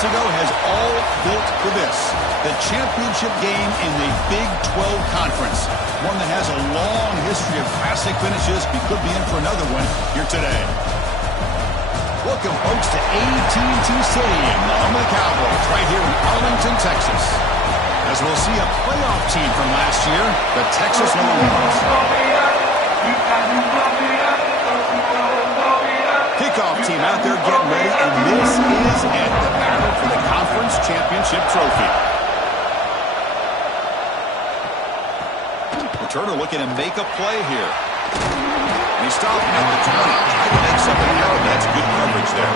ago has all built for this. The championship game in the Big 12 Conference. One that has a long history of classic finishes. We could be in for another one here today. Welcome, folks, to AT&T Stadium, the home of the Cowboys, right here in Arlington, Texas. As we'll see a playoff team from last year, the Texas Longhorns. Kickoff team out there getting ready, and this is it, the battle for the conference championship trophy. Returner looking to make a play here. And he stopped at the 20. Trying to make something happen. That's good coverage there.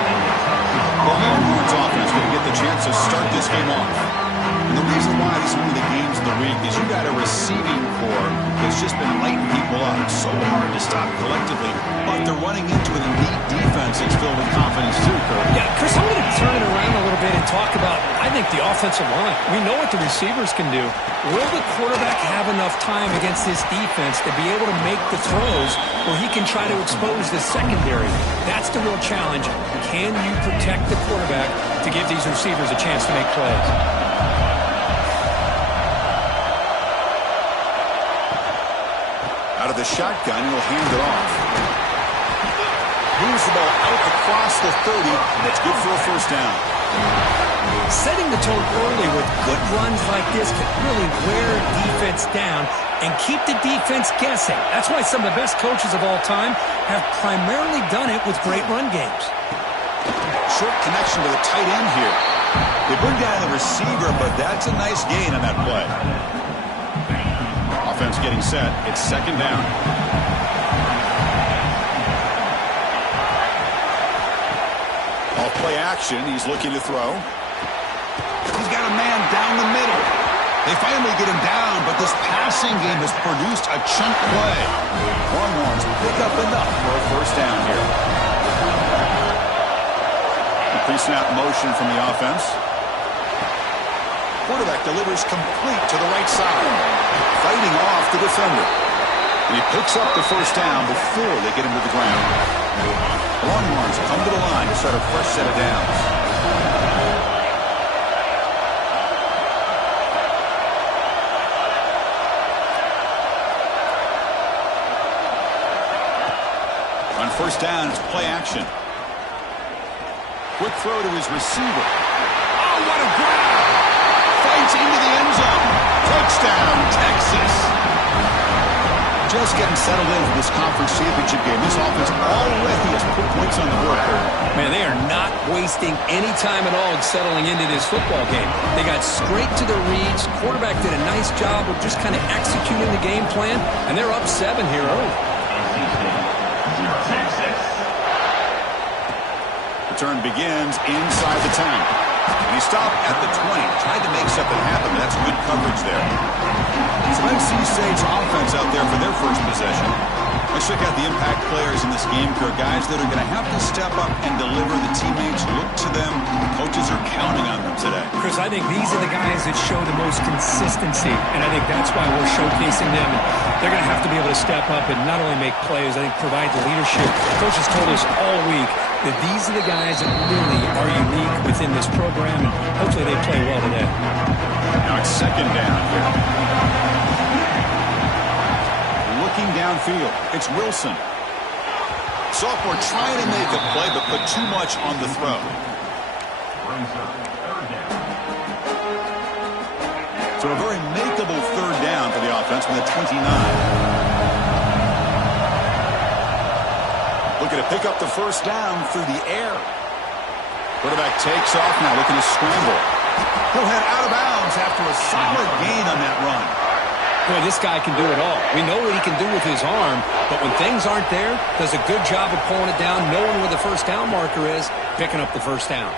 The Longhorns offense going to get the chance to start this game off. And the reason why this is one of the games of the week is you got a receiving core that's just been lighting people up. It's so hard to stop collectively, but they're running into an elite defense that's filled with confidence too, Kurt. Yeah, Chris, I'm going to turn it around a little bit and talk about, I think, the offensive line. We know what the receivers can do. Will the quarterback have enough time against this defense to be able to make the throws where he can try to expose the secondary? That's the real challenge. Can you protect the quarterback to give these receivers a chance to make plays? Out of the shotgun, he'll hand it off. Moves the ball out across the 30, and it's good for a first down. Setting the tone early with good runs like this can really wear defense down and keep the defense guessing. That's why some of the best coaches of all time have primarily done it with great run games. Short connection to the tight end here. They bring down the receiver, but that's a nice gain on that play. Offense getting set. It's second down. Off play action. He's looking to throw. He's got a man down the middle. They finally get him down, but this passing game has produced a chunk play. Longhorns pick up enough for a first down here. The pre-snap motion from the offense. Quarterback delivers complete to the right side. Fighting off the defender. And he picks up the first down before they get him to the ground. The Longhorns come to the line to start a fresh set of downs. On first down, it's play action. Quick throw to his receiver. Oh, what a grab! Fights into the end zone. Touchdown, Texas. Just getting settled in for this conference championship game. This offense already has put points on the board. Man, they are not wasting any time at all settling into this football game. They got straight to their reads. Quarterback did a nice job of just kind of executing the game plan, and they're up 7 here early. Return begins inside the 10. And he stopped at the 20. Tried to make something happen. That's good coverage there. Some NC State's offense out there for their first possession. Let's check out the impact players in this game. There are guys that are going to have to step up and deliver. The teammates look to them. The coaches are counting on them today. Chris, I think these are the guys that show the most consistency, and I think that's why we're showcasing them. They're going to have to be able to step up and not only make plays, I think provide the leadership. Coaches told us all week that these are the guys that really are unique within this program, and hopefully they play well today. Now it's second down here. Looking downfield, it's Wilson. Sophomore trying to make a play, but put too much on the throw. So a very makeable third down for the offense from the 29. Looking to pick up the first down through the air. Quarterback takes off now, looking to scramble. He'll head out of bounds after a solid gain on that run. Boy, this guy can do it all. We know what he can do with his arm, but when things aren't there, does a good job of pulling it down, knowing where the first down marker is, picking up the first down.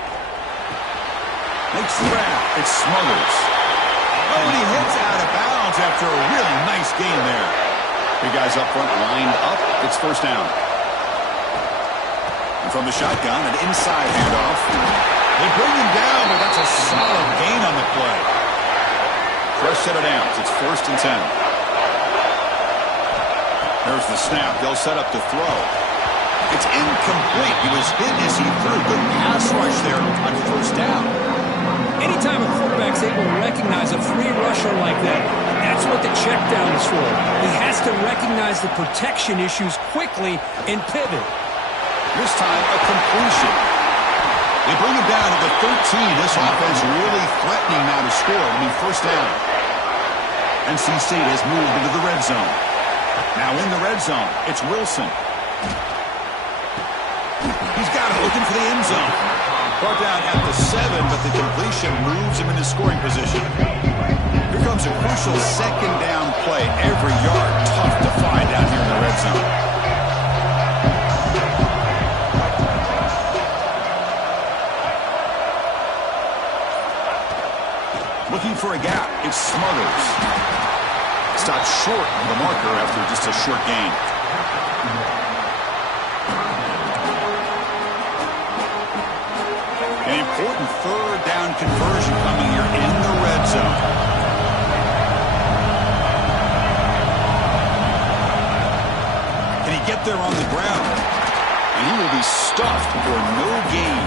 Makes the grab. It's Smothers. Oh, and he hits out of bounds after a really nice gain there. Big guys up front lined up. It's first down. And from the shotgun, an inside handoff. They bring him down, but that's a solid gain on the play. Fresh set of downs. It's first and 10. There's the snap. They'll set up to throw. It's incomplete. He was hit as he threw. Good pass rush there on first down. Anytime a quarterback's able to recognize a free rusher like that, that's what the check down is for. He has to recognize the protection issues quickly and pivot. This time, a completion. They bring him down to the 13. This offense really threatening now to score. First down. NC State has moved into the red zone. Now in the red zone, it's Wilson. He's got it, looking for the end zone. Brought down at the 7, but the completion moves him into scoring position. Here comes a crucial second down play. Every yard tough to find down here in the red zone. Looking for a gap. It's Smothers. Stopped short of the marker after just a short gain. An important third down conversion coming here in the red zone. Can he get there on the ground? And he will be stuffed for no gain.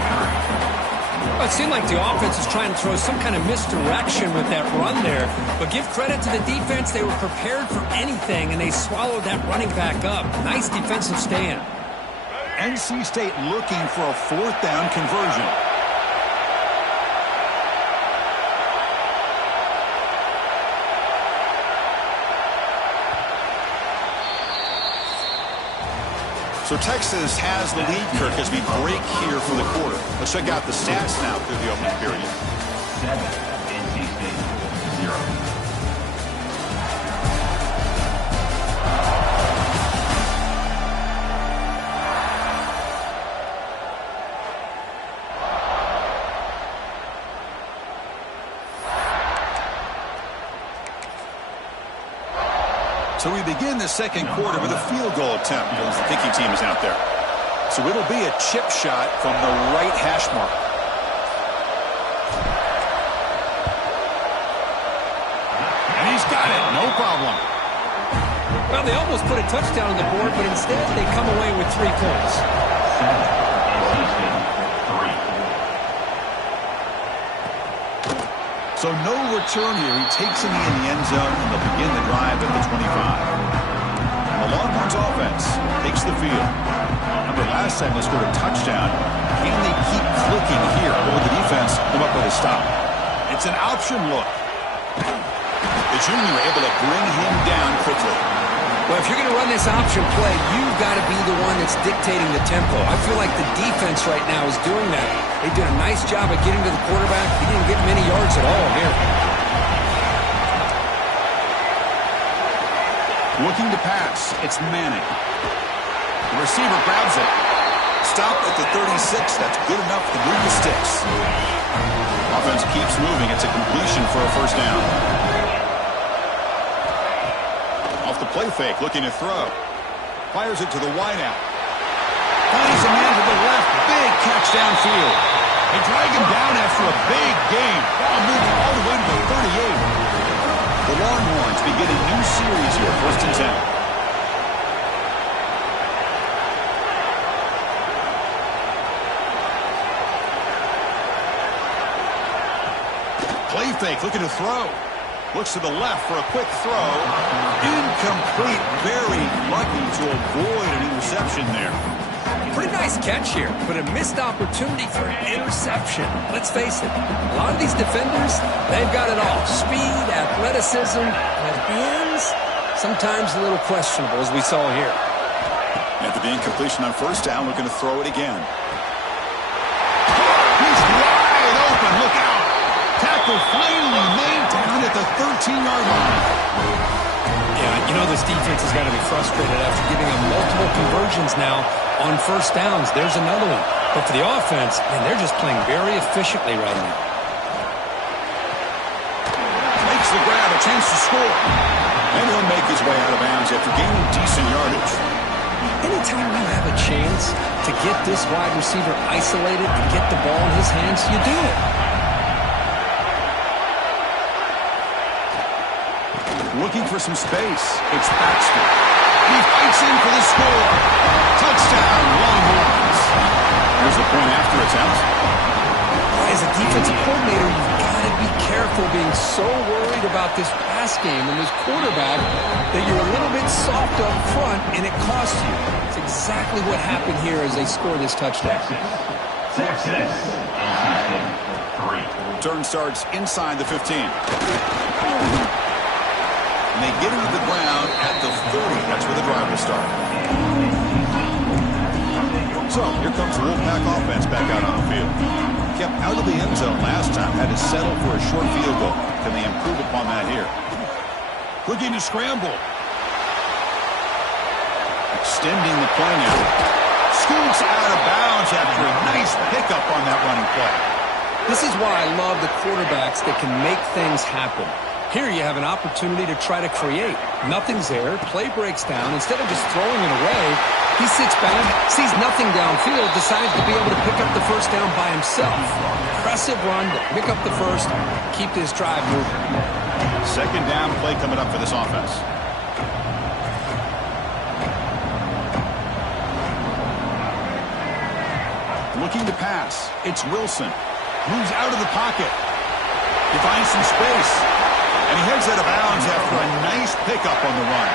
Well, it seemed like the offense is trying to throw some kind of misdirection with that run there. But give credit to the defense. They were prepared for anything, and they swallowed that running back up. Nice defensive stand. NC State looking for a fourth down conversion. So Texas has the lead, Kirk, as we break here for the quarter. Let's check out the stats now through the opening period. 7, NC State, 0. So we begin the second quarter with a field goal attempt as the kicking team is out there. So it'll be a chip shot from the right hash mark. And he's got it. No problem. Well, they almost put a touchdown on the board, but instead they come away with 3 points. 7, NC State, 3. So no return here. He takes him in the end zone, and they'll begin the drive at the 25. The Longhorns offense takes the field. Remember, last time they scored a touchdown. Can they keep clicking here? Or will the defense come up with a stop? It's an option look. The junior able to bring him down quickly. Well, if you're going to run this option play, you've got to be the one that's dictating the tempo. I feel like the defense right now is doing that. They did a nice job of getting to the quarterback. He didn't get many yards at all here. Looking to pass. It's Manning. The receiver grabs it. Stop at the 36. That's good enough to move the sticks. Offense keeps moving. It's a completion for a first down. Off the play fake, looking to throw. Fires it to the wideout. Finds a man to the left. Big catch downfield. They drag him down after a big gain. Ball moving all the way to the 38. The Longhorns begin a new series here, 1st and 10. Play fake, looking to throw. Looks to the left for a quick throw. Incomplete. Very lucky to avoid an interception there. Pretty nice catch here, but a missed opportunity for an interception. Let's face it, a lot of these defenders, they've got it all. Speed, athleticism, and hands, sometimes a little questionable, as we saw here. At the incompletion on first down, looking to throw it again. He's wide open. Look out. Tackle finally made down at the 13-yard line. Yeah, you know this defense has got to be frustrated after giving them multiple conversions now on first downs. There's another one. But for the offense, man, they're just playing very efficiently right now. Makes the grab, a chance to score. And he'll make his way out of bounds after gaining decent yardage. Anytime you have a chance to get this wide receiver isolated and get the ball in his hands, you do it. Looking for some space. It's Baxter. He fights in for the score. Touchdown, Longhorns. Here's the point after attempt. As a defensive coordinator, you've got to be careful being so worried about this pass game and this quarterback that you're a little bit soft up front and it costs you. It's exactly what happened here as they score this touchdown. Texas. NC State 3. Turn starts inside the 15. And they get into the ground at the 30. That's where the drive will start. So here comes the Wolfpack offense back out on the field. Kept out of the end zone last time, had to settle for a short field goal. Can they improve upon that here? Looking to scramble. Extending the play now. Scoots out of bounds after a nice pickup on that running play. This is why I love the quarterbacks that can make things happen. Here you have an opportunity to try to create. Nothing's there. Play breaks down. Instead of just throwing it away, he sits back, sees nothing downfield, decides to be able to pick up the first down by himself. Impressive run to pick up the first, keep this drive moving. Second down play coming up for this offense. Looking to pass. It's Wilson. Moves out of the pocket. He finds some space. And he heads out of bounds after a nice pickup on the run.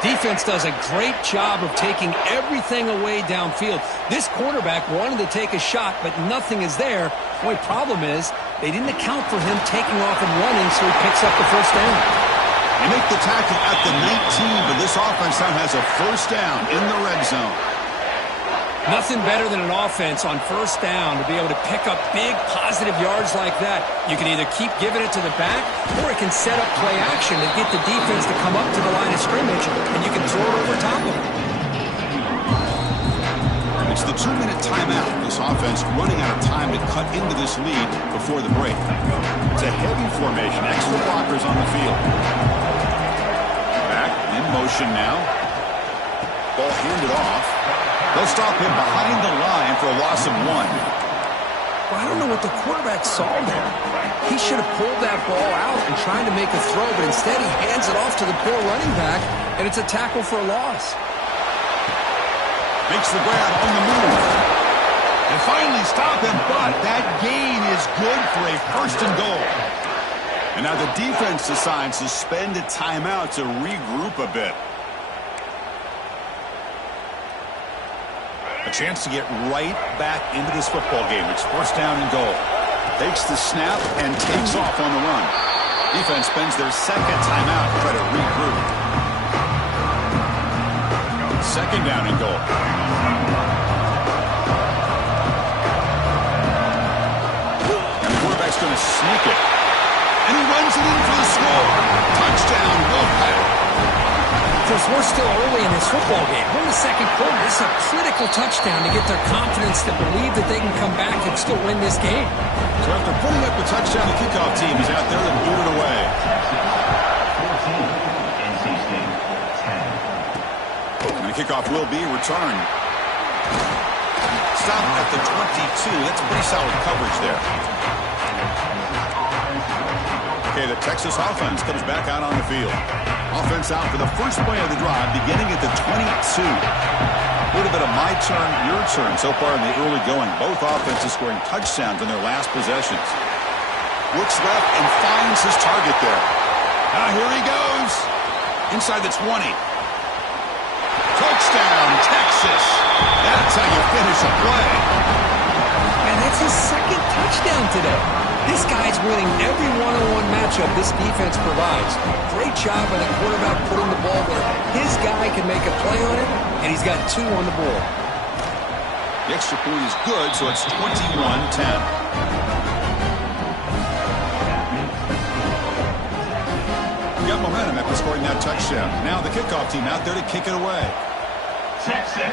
Defense does a great job of taking everything away downfield. This quarterback wanted to take a shot, but nothing is there. The only problem is they didn't account for him taking off and running, so he picks up the first down. They make the tackle at the 19, but this offense now has a first down in the red zone. Nothing better than an offense on first down to be able to pick up big positive yards like that. You can either keep giving it to the back, or it can set up play action and get the defense to come up to the line of scrimmage, and you can throw it over top of them. It's the 2-minute timeout. This offense running out of time to cut into this lead before the break. It's a heavy formation. Extra blockers on the field. Back in motion now. Ball handed off. They'll stop him behind the line for a loss of 1. Well, I don't know what the quarterback saw there. He should have pulled that ball out and tried to make a throw, but instead he hands it off to the poor running back, and it's a tackle for a loss. Makes the grab on the move. And finally stop him, but that gain is good for a first and goal. And now the defense decides to spend a timeout to regroup a bit. A chance to get right back into this football game. It's first down and goal. Takes the snap and takes off on the run. Defense spends their second timeout to try to regroup. Second down and goal. And the quarterback's going to sneak it. And he runs it in for the score. Touchdown, Wolfpack. We're still early in this football game. We're in the second quarter. This is a critical touchdown to get their confidence to believe that they can come back and still win this game. So after putting up the touchdown, the kickoff team is out there to boot it away. 14, NC State 10. And the kickoff will be returned. Stop at the 22. That's pretty solid coverage there. Okay, the Texas offense comes back out on the field. Offense out for the first play of the drive, beginning at the 22. A little bit of my turn, your turn so far in the early going. Both offenses scoring touchdowns in their last possessions. Looks left and finds his target there. Now here he goes. Inside the 20. Touchdown, Texas. That's how you finish a play. And that's his second touchdown today. This guy's winning every one-on-one matchup this defense provides. Great job by the quarterback putting the ball where his guy can make a play on it, and he's got 2 on the board. The extra point is good, so it's 21-10. Got momentum after scoring that touchdown. Now the kickoff team out there to kick it away. Texas.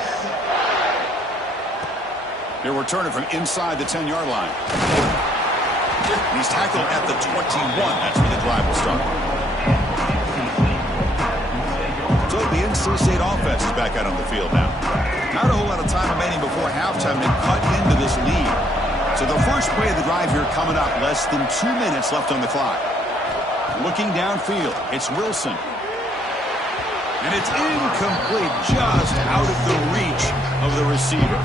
They're returning from inside the 10-yard line. And he's tackled at the 21. That's where the drive will start. So the NC State offense is back out on the field now. Not a whole lot of time remaining before halftime to cut into this lead. So the first play of the drive here coming up. Less than 2 minutes left on the clock. Looking downfield, it's Wilson. And it's incomplete, just out of the reach of the receiver.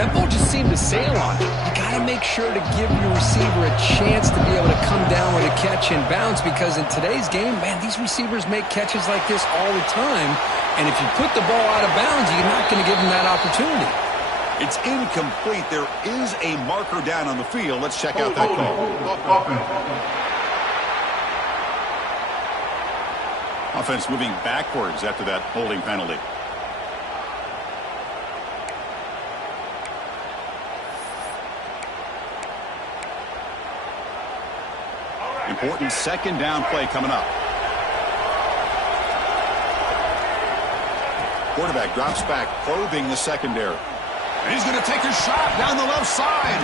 That ball just seemed to sail on it. You got got to make sure to give your receiver a chance to be able to come down with a catch and bounce, because in today's game, man, these receivers make catches like this all the time. And if you put the ball out of bounds, you're not going to give them that opportunity. It's incomplete. There is a marker down on the field. Let's check out that call. Offense moving backwards after that holding penalty. Important second down play coming up. Quarterback drops back, probing the secondary. And he's going to take a shot down the left side.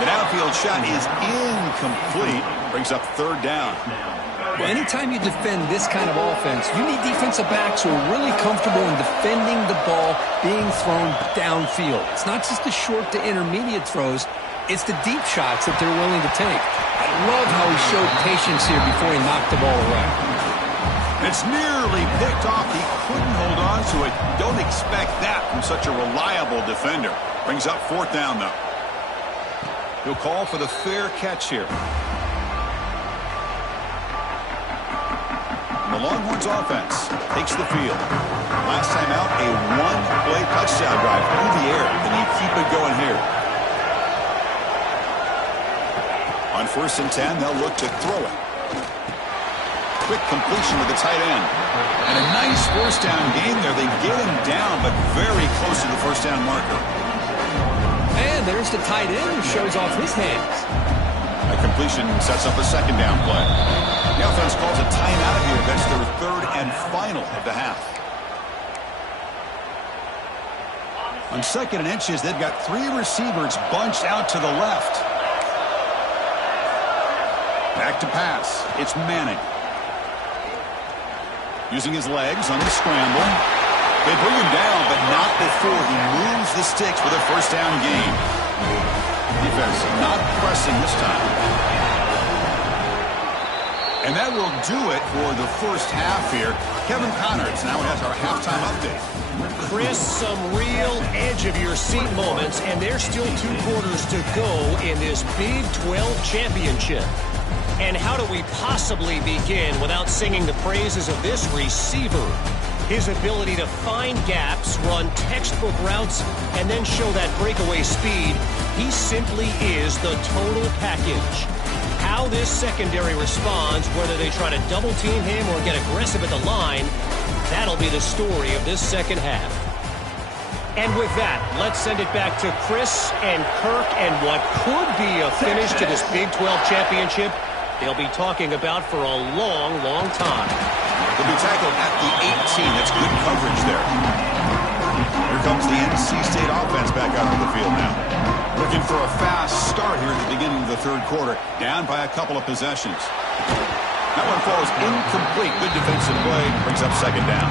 The downfield shot is incomplete. Brings up third down. Well, anytime you defend this kind of offense, you need defensive backs who are really comfortable in defending the ball being thrown downfield. It's not just the short to intermediate throws. It's the deep shots that they're willing to take. I love how he showed patience here before he knocked the ball away. It's nearly picked off. He couldn't hold on to it. Don't expect that from such a reliable defender. Brings up fourth down, though. He'll call for the fair catch here. The Longhorns offense takes the field. Last time out, a one-play touchdown drive through the air. Can he keep it going here? On 1st and 10, they'll look to throw it. Quick completion to the tight end. And a nice first down game there. They get him down, but very close to the first down marker. And there's the tight end who shows off his hands. A completion sets up a second down play. The offense calls a timeout here. That's their third and final of the half. On 2nd and inches, they've got 3 receivers bunched out to the left. Back to pass. It's Manning. Using his legs on the scramble. They bring him down, but not before he moves the sticks with a first down gain. Defense not pressing this time. And that will do it for the first half here. Kevin Connors now has our halftime update. Chris, some real edge-of-your-seat moments, and there's still 2 quarters to go in this Big 12 championship. And how do we possibly begin without singing the praises of this receiver? His ability to find gaps, run textbook routes, and then show that breakaway speed. He simply is the total package. How this secondary responds, whether they try to double-team him or get aggressive at the line, that'll be the story of this second half. And with that, let's send it back to Chris and Kirk and what could be a finish to this Big 12 championship they'll be talking about for a long, long time. They'll be tackled at the 18. That's good coverage there. Here comes the NC State offense back out on the field now. Looking for a fast start here at the beginning of the third quarter. Down by a couple of possessions. That one falls incomplete. Good defensive play. Brings up second down.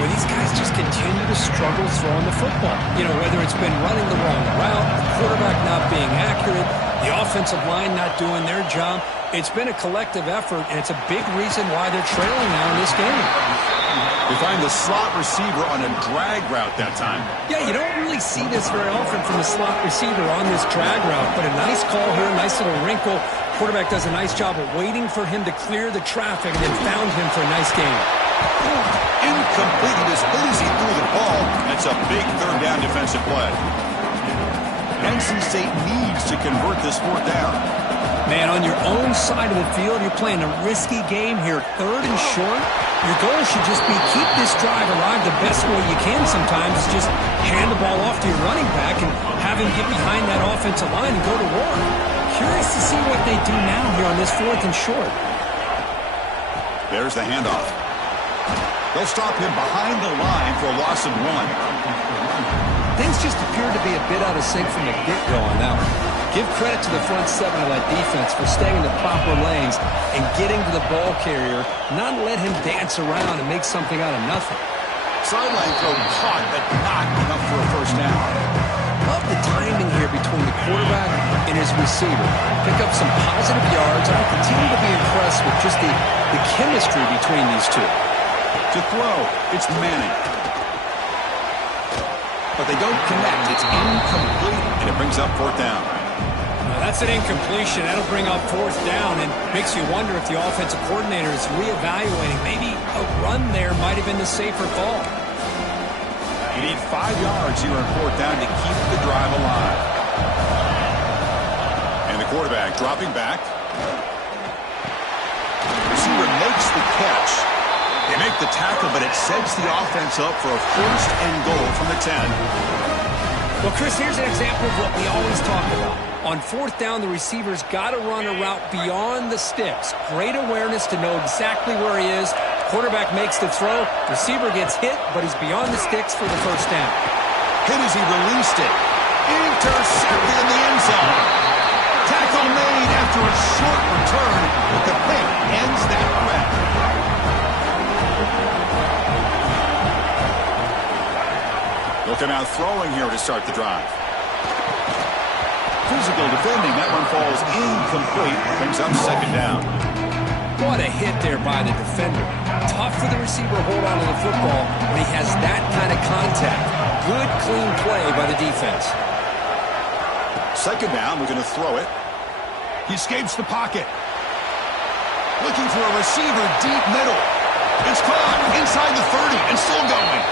Well, these guys just continue to struggle throwing the football. You know, whether it's been running the wrong route, the quarterback not being accurate, the offensive line not doing their job. It's been a collective effort, and it's a big reason why they're trailing now in this game. They find the slot receiver on a drag route that time. Yeah, you don't really see this very often from the slot receiver on this drag route, but a nice call here, nice little wrinkle. Quarterback does a nice job of waiting for him to clear the traffic and then found him for a nice game. Incomplete. As good as he threw the ball, that's a big third down defensive play. NC State needs to convert this fourth down. Man, on your own side of the field, you're playing a risky game here. 3rd and short. Your goal should just be keep this drive alive the best way you can sometimes. Is just hand the ball off to your running back and have him get behind that offensive line and go to work. Curious to see what they do now here on this 4th and short. There's the handoff. They'll stop him behind the line for a loss of 1. Things just appear to be a bit out of sync from the get-go on that one. Give credit to the front 7 of that defense for staying in the proper lanes and getting to the ball carrier, not let him dance around and make something out of nothing. Sideline throw caught, but not enough for a first down. Love the timing here between the quarterback and his receiver. Pick up some positive yards, and I continue to be impressed with just the chemistry between these two. To throw, it's Manning. But they don't connect. It's incomplete, and it brings up fourth down. That's an incompletion. That'll bring up fourth down and makes you wonder if the offensive coordinator is reevaluating. Maybe a run there might have been the safer call. You need 5 yards here on fourth down to keep the drive alive. And the quarterback dropping back. Receiver makes the catch. They make the tackle, but it sets the offense up for a first and goal from the 10. Well, Chris, here's an example of what we always talk about. On fourth down, the receiver's got to run a route beyond the sticks. Great awareness to know exactly where he is. Quarterback makes the throw. Receiver gets hit, but he's beyond the sticks for the first down. Hit as he released it. Intercepted in the end zone. Tackle made after a short return, but the pick ends that threat. Looking out throwing here to start the drive. Physical defending. That one falls incomplete. Brings up second down. What a hit there by the defender. Tough for the receiver to hold on to the football when he has that kind of contact. Good, clean play by the defense. Second down, we're going to throw it. He escapes the pocket. Looking for a receiver deep middle. It's caught inside the 30 and still going.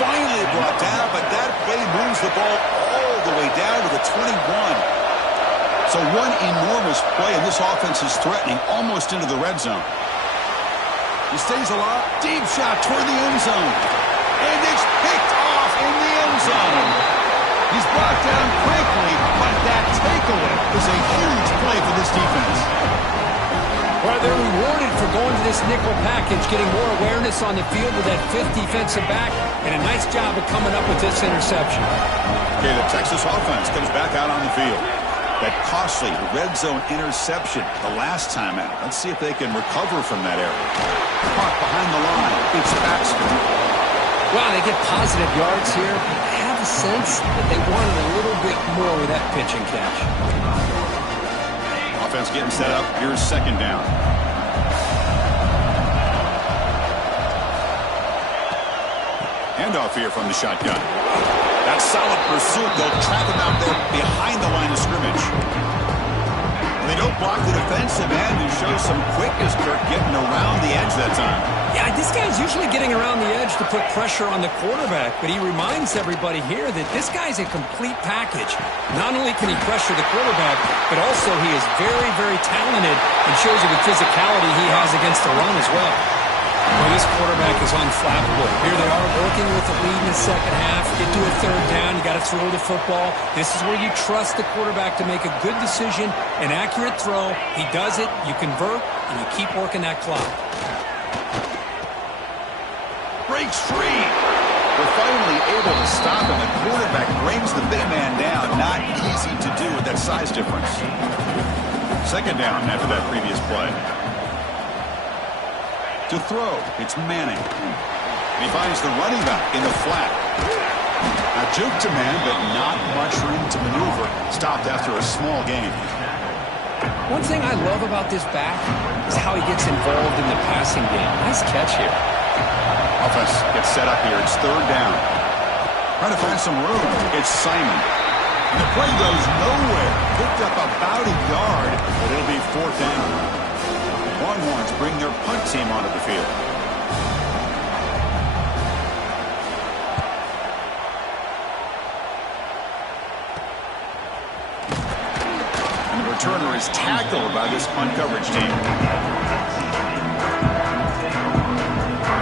Finally brought down, but that play moves the ball all the way down to the 21. So one enormous play, and this offense is threatening almost into the red zone. He stays alive. Deep shot toward the end zone. And it's picked off in the end zone. He's brought down quickly, but that takeaway is a huge play for this defense. Well, they're rewarded for going to this nickel package, getting more awareness on the field with that fifth defensive back, and a nice job of coming up with this interception. Okay, the Texas offense comes back out on the field. That costly red zone interception the last time out. Let's see if they can recover from that error. Caught behind the line. It's Baxter. Wow, they get positive yards here. I have a sense that they wanted a little bit more with that pitch and catch. Offense getting set up. Here's second down. Handoff here from the shotgun. That solid pursuit. They'll trap him out there behind the line of scrimmage. They don't block the defensive end and show some quickness, Kirk, getting around the edge that time. Yeah, this guy's usually getting around the edge to put pressure on the quarterback, but he reminds everybody here that this guy's a complete package. Not only can he pressure the quarterback, but also he is very, very talented and shows you the physicality he has against the run as well. Well, this quarterback is unflappable. Here they are working with the lead in the second half. Get to a third down. You got to throw the football. This is where you trust the quarterback to make a good decision, an accurate throw. He does it. You convert, and you keep working that clock. Breaks free. They're finally able to stop him. The quarterback brings the big man down. Not easy to do with that size difference. Second down after that previous play. To throw, it's Manning. And he finds the running back in the flat. Now juke to man, but not much room to maneuver. Stopped after a small gain. One thing I love about this back is how he gets involved in the passing game. Nice catch here. Offense gets set up here. It's third down. Trying to find some room. It's Simon. And the play goes nowhere. Picked up about a yard, but it'll be fourth down. Longhorns bring their punt team onto the field. And the returner is tackled by this punt coverage team.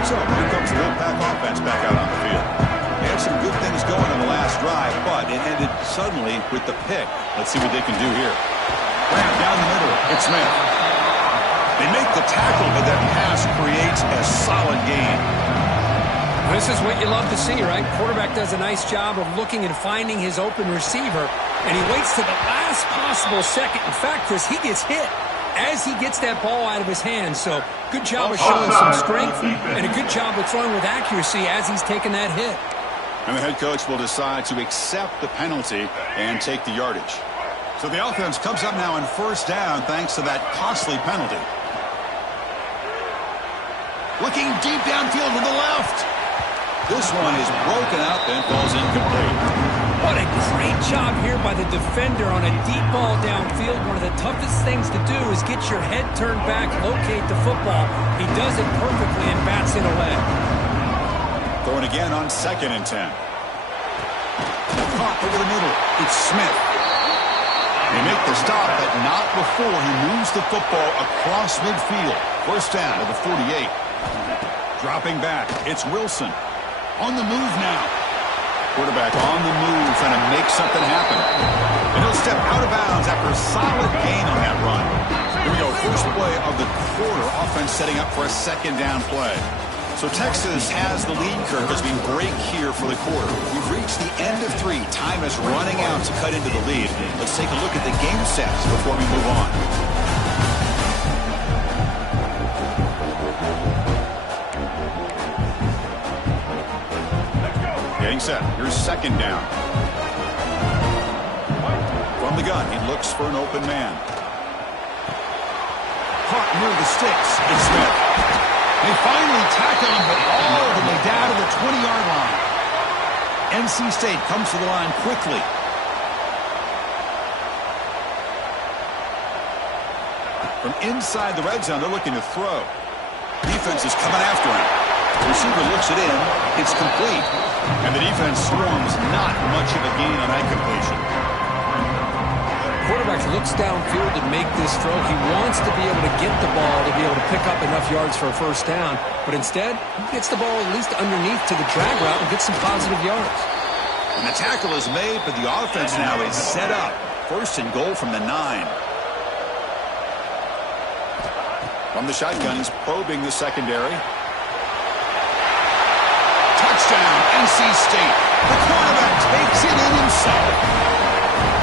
So here comes the Wolfpack offense back out on the field. They had some good things going on the last drive, but it ended suddenly with the pick. Let's see what they can do here. Grant down the middle. It's Smith. They make the tackle, but that pass creates a solid gain. This is what you love to see, right? Quarterback does a nice job of looking and finding his open receiver, and he waits to the last possible second. In fact, Chris, he gets hit as he gets that ball out of his hands. So good job of showing some strength and a good job of throwing with accuracy as he's taking that hit. And the head coach will decide to accept the penalty and take the yardage. So the offense comes up now on first down thanks to that costly penalty. Looking deep downfield to the left. This one is broken up and falls incomplete. What a great job here by the defender on a deep ball downfield. One of the toughest things to do is get your head turned back, locate the football. He does it perfectly and bats it away. Throwing again on 2nd and 10. Caught over the middle. It's Smith. They make the stop, but not before he moves the football across midfield. First down to the 48. Dropping back, it's Wilson. On the move now. Quarterback on the move, trying to make something happen. And he'll step out of bounds after a solid gain on that run. Here we go, first play of the quarter. Offense setting up for a 2nd down play. So Texas has the lead, Kirk, as we break here for the quarter. We've reached the end of 3. Time is running out to cut into the lead. Let's take a look at the game sets before we move on. Getting set. Here's 2nd down. From the gun, he looks for an open man. Caught near the sticks. It's Smith. They finally tackle him, but all the way down to the 20-yard line. NC State comes to the line quickly. From inside the red zone, they're looking to throw. Defense is coming after him. The receiver looks it in. It's complete. And the defense swarms not much of a gain on that completion. Quarterback looks downfield to make this throw. He wants to be able to get the ball to be able to pick up enough yards for a first down. But instead, he gets the ball at least underneath to the drag route and gets some positive yards. And the tackle is made, but the offense now is set up. 1st and goal from the 9. From the shotgun, he's probing the secondary. Touchdown, NC State. The quarterback takes it in himself.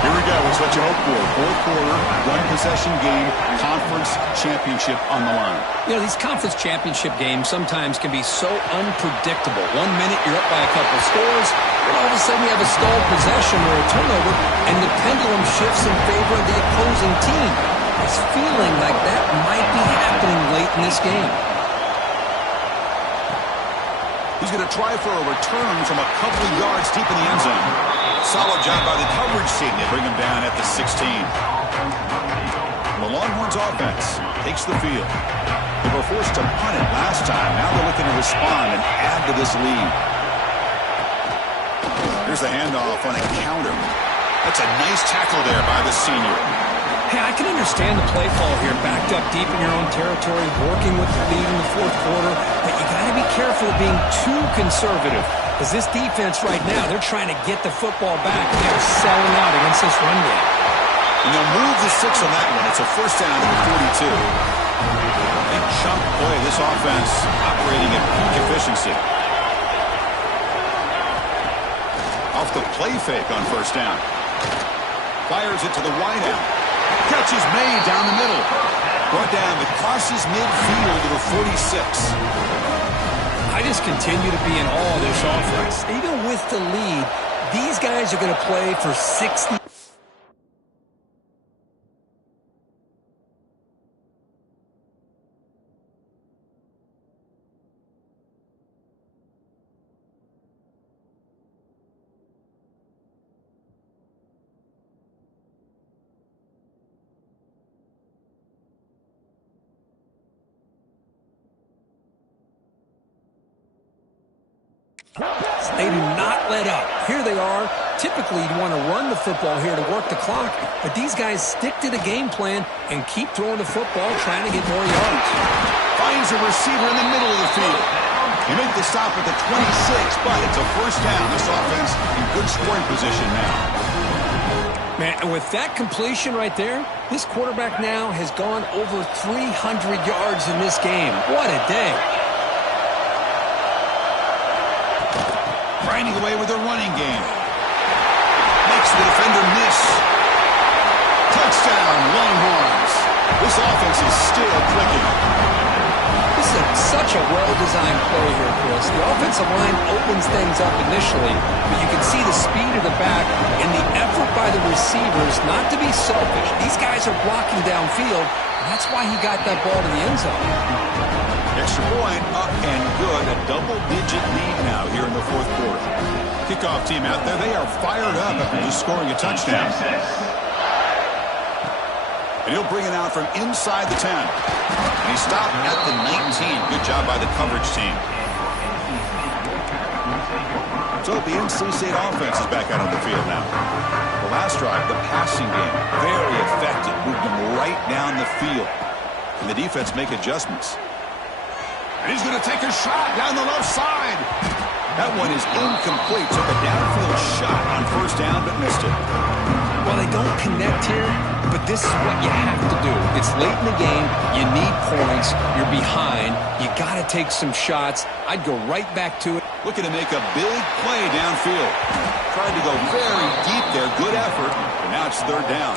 Here we go. It's what you hope for. 4th quarter, 1-possession game, conference championship on the line. You know, these conference championship games sometimes can be so unpredictable. 1 minute you're up by a couple scores, and all of a sudden you have a stalled possession or a turnover, and the pendulum shifts in favor of the opposing team. It's feeling like that might be happening late in this game. He's going to try for a return from a couple of yards deep in the end zone. Solid job by the coverage team. They bring him down at the 16. The Longhorns offense takes the field. They were forced to punt it last time. Now they're looking to respond and add to this lead. Here's the handoff on a counter. That's a nice tackle there by the senior. Hey, I can understand the play call here, backed up deep in your own territory, working with the lead in the 4th quarter, but you got to be careful of being too conservative. Because this defense right now, they're trying to get the football back. They're selling out against this run game. And they'll move the 6 on that one. It's a first down to the 42. Big chunk play. This offense operating at peak efficiency. Off the play fake on first down. Fires it to the wideout. Catch is made down the middle. Brought down, but crosses midfield to the 46. I just continue to be in awe of this offense. Even with the lead, these guys are going to play for 60. They do not let up. Here they are. Typically, you'd want to run the football here to work the clock, but these guys stick to the game plan and keep throwing the football, trying to get more yards. Finds a receiver in the middle of the field. They make the stop at the 26, but it's a first down. This offense in good scoring position now. Man, and with that completion right there, this quarterback now has gone over 300 yards in this game. What a day. Grinding away with a running game. Makes the defender miss. Touchdown, Longhorns. This offense is still clicking. This is such a well-designed play here, Chris. The offensive line opens things up initially, but you can see the speed of the back and the effort by the receivers not to be selfish. These guys are blocking downfield, and that's why he got that ball to the end zone. Extra point up and good. A double-digit lead now here in the 4th quarter. Kickoff team out there, they are fired up after just scoring a touchdown. And he'll bring it out from inside the 10. And he stopped at the 19. Good job by the coverage team. So the NC State offense is back out on the field now. The last drive, the passing game, very effective. Moved them right down the field. And the defense make adjustments. And he's going to take a shot down the left side. That one is incomplete. Took a downfield shot on first down, but missed it. Well, they don't connect here, but this is what you have to do. It's late in the game. You need points. You're behind. You got to take some shots. I'd go right back to it. Looking to make a big play downfield. Tried to go very deep there. Good effort, but now it's third down.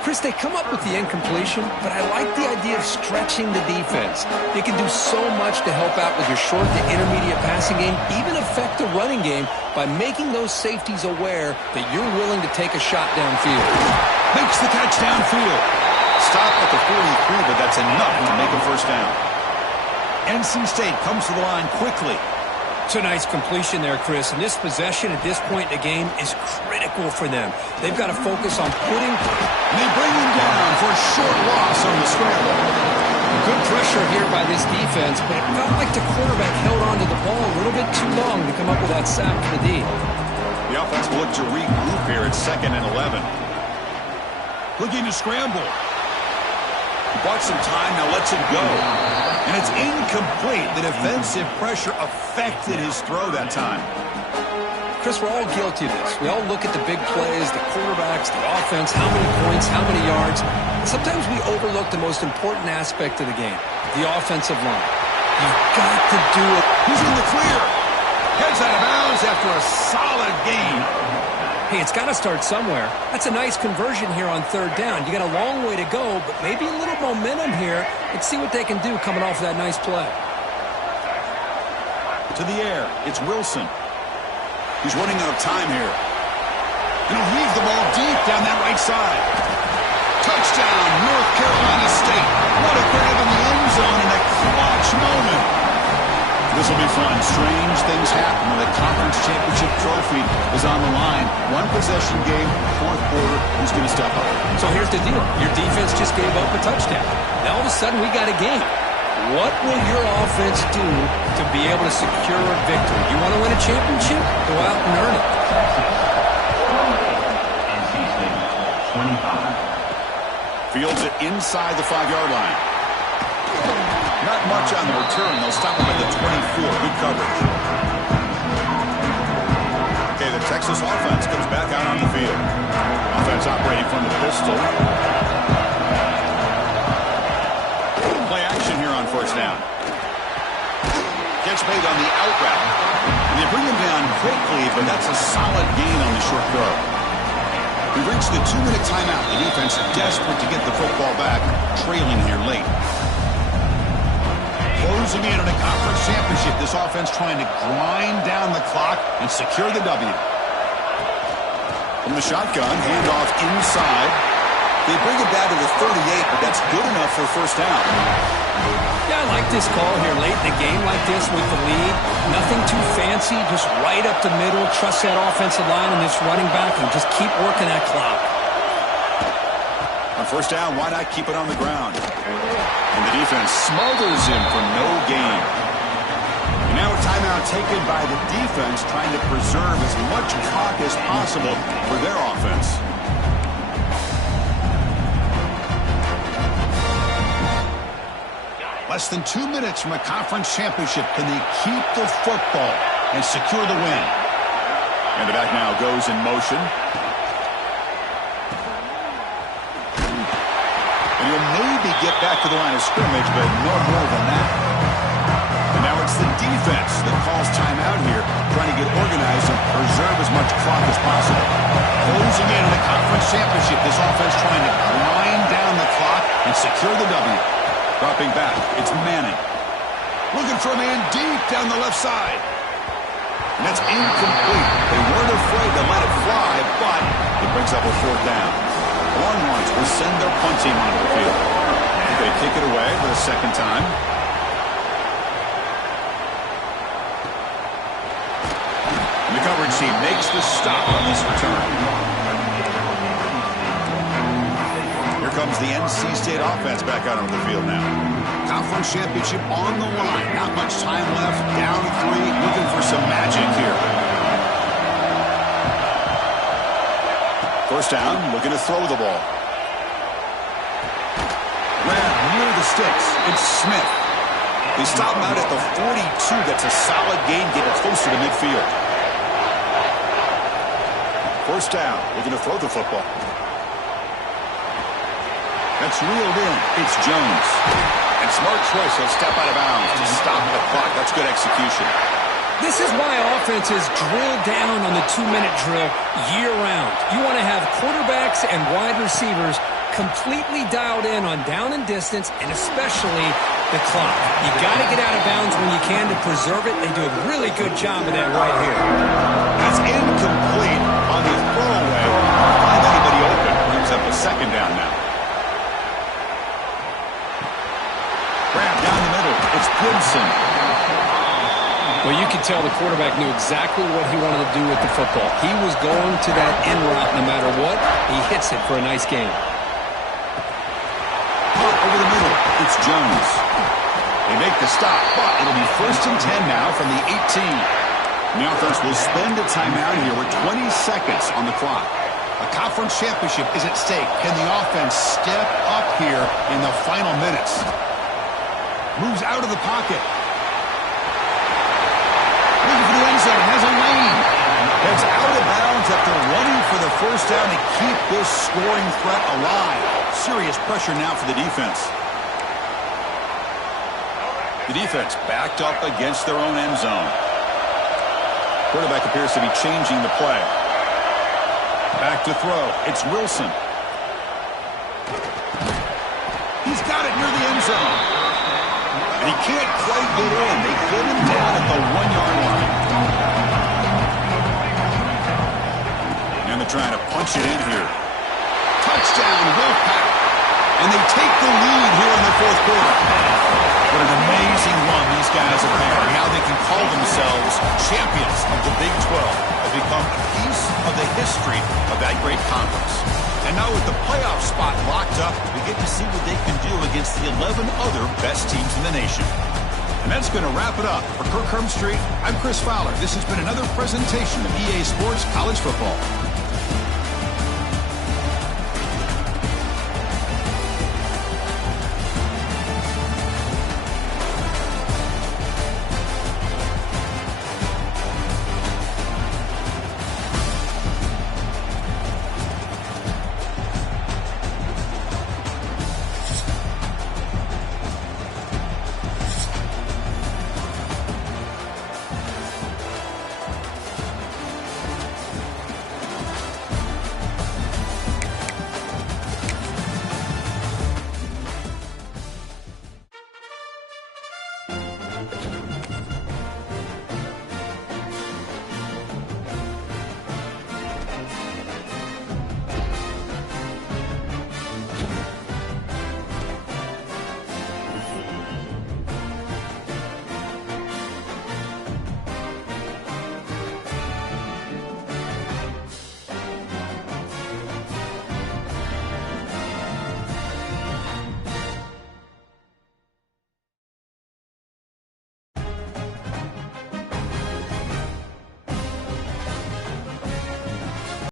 Chris, they come up with the incompletion, but I like the idea of stretching the defense. You can do so much to help out with your short to intermediate passing game, even affect the running game by making those safeties aware that you're willing to take a shot downfield. Makes the catch downfield. Stop at the 43, but that's enough to make a first down. NC State comes to the line quickly. It's a nice completion there, Chris. And this possession at this point in the game is critical for them. They've got to focus on putting... And they bring him down for a short loss on the scramble. Good pressure here by this defense, but it felt like the quarterback held onto the ball a little bit too long to come up with that sack for the D. The offense will look to regroup here at 2nd and 11. Looking to scramble. He bought some time, now lets it go. And it's incomplete. The defensive pressure affected his throw that time. Chris, we're all guilty of this. We all look at the big plays, the quarterbacks, the offense, how many points, how many yards. Sometimes we overlook the most important aspect of the game, the offensive line. You've got to do it. He's in the clear. Heads out of bounds after a solid gain. Hey, it's got to start somewhere. That's a nice conversion here on third down. You got a long way to go, but maybe a little momentum here. Let's see what they can do coming off that nice play. To the air, it's Wilson. He's running out of time here. And he'll heave the ball deep down that right side. Touchdown, North Carolina State. What a grab in the end zone in a clutch moment. This will be fun. Strange things happen when the conference championship trophy is on the line. One possession game, fourth quarter, who's going to step up? So here's the deal. Your defense just gave up a touchdown. Now all of a sudden we got a game. What will your offense do to be able to secure a victory? You want to win a championship? Go out and earn it. NC State 25. Fields it inside the 5-yard line. Not much on the return. They'll stop him at the 24. Good coverage. Okay, the Texas offense comes back out on the field. Offense operating from the pistol. Play action here on first down. Catch made on the out route. And they bring him down quickly, but that's a solid gain on the short throw. We've reached the 2-minute timeout. The defense desperate to get the football back, trailing here late. Closing in on a conference championship, this offense trying to grind down the clock and secure the W. From the shotgun, handoff inside. They bring it down to the 38, but that's good enough for a first down. Yeah, I like this call here late in the game like this with the lead. Nothing too fancy, just right up the middle. Trust that offensive line and this running back and just keep working that clock. On first down, why not keep it on the ground? And the defense smothers him for no gain. And now a timeout taken by the defense, trying to preserve as much clock as possible for their offense. Less than 2 minutes from a conference championship. Can they keep the football and secure the win? And the back now goes in motion. And he'll maybe get back to the line of scrimmage, but no more than that. And now it's the defense that calls timeout here, trying to get organized and preserve as much clock as possible. Closing in on the conference championship, this offense trying to grind down the clock and secure the W. Dropping back, it's Manning. Looking for a man deep down the left side. And that's incomplete. They weren't afraid to let it fly, but it brings up a fourth down. Longhorns will send their punt team onto the field. And they kick it away for the second time. And the coverage he makes the stop on this return. Here comes the NC State offense back out onto the field now. Conference championship on the line. Not much time left. Down 3. Looking for some magic here. First down. Looking to throw the ball. Grab near the sticks. It's Smith. They stop him out at the 42. That's a solid gain. Get it closer to midfield. First down. Looking to throw the football. That's reeled in. It's Jones. And smart choice. He'll step out of bounds to stop the clock. That's good execution. This is why offenses drill down on the 2-minute drill year-round. You want to have quarterbacks and wide receivers completely dialed in on down and distance, and especially the clock. You got to get out of bounds when you can to preserve it. They do a really good job of that right here. That's incomplete on the throwaway. Find anybody open. Brings up a second down now. Grab down the middle. It's Goodson. Well, you could tell the quarterback knew exactly what he wanted to do with the football. He was going to that end route no matter what. He hits it for a nice gain. Over the middle, it's Jones. They make the stop, but it'll be 1st and 10 now from the 18. The offense will spend a timeout here with 20 seconds on the clock. A conference championship is at stake. Can the offense step up here in the final minutes? Moves out of the pocket. Looking for the end zone. Has a lane. Heads out of bounds after running for the first down to keep this scoring threat alive. Serious pressure now for the defense. The defense backed up against their own end zone. Quarterback appears to be changing the play. Back to throw. It's Wilson. He's got it near the end zone. And he can't quite get in. They get him down at the 1-yard line. And they're trying to punch it in here. Touchdown, Wolfpack. And they take the lead here in the 4th quarter. What an amazing run these guys have had. Now they can call themselves champions of the Big 12. Have become a piece of the history of that great conference. And now with the playoff spot locked up, we get to see what they can do against the 11 other best teams in the nation. And that's going to wrap it up. For Kirk Herbstreit, I'm Chris Fowler. This has been another presentation of EA Sports College Football.